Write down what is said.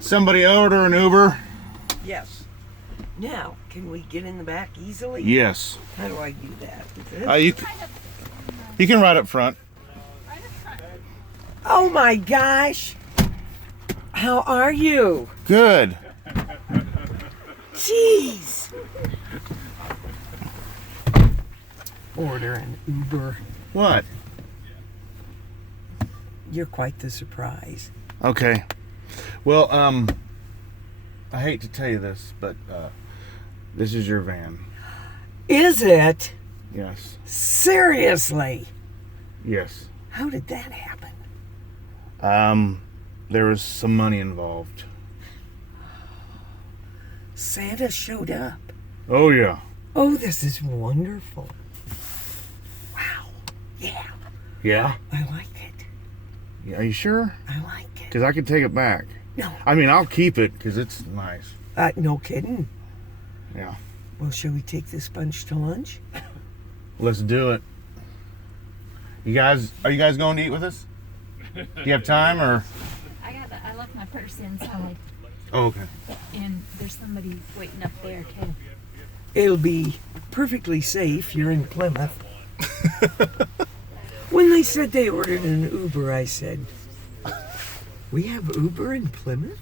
Somebody order an Uber? Yes. Now, can we get in the back easily? Yes. How do I do that? You can ride up front. Oh my gosh! How are you? Good. Jeez! Order an Uber. What? You're quite the surprise. Okay. Well, I hate to tell you this, but this is your van. Is it? Yes. Seriously? Yes. How did that happen? There was some money involved. Santa showed up. Oh, yeah. Oh, this is wonderful. Wow. Yeah, Yeah? I like it. Are you sure? I like it. Because I could take it back. No. I mean, I'll keep it because it's nice. No kidding. Yeah. Well, shall we take this bunch to lunch? Let's do it. Are you guys going to eat with us? Do you have time or? I left my purse inside, Oh, okay. and there's somebody waiting up there too. It'll be perfectly safe. You're in Plymouth. When they said they ordered an Uber, I said, "We have Uber in Plymouth?"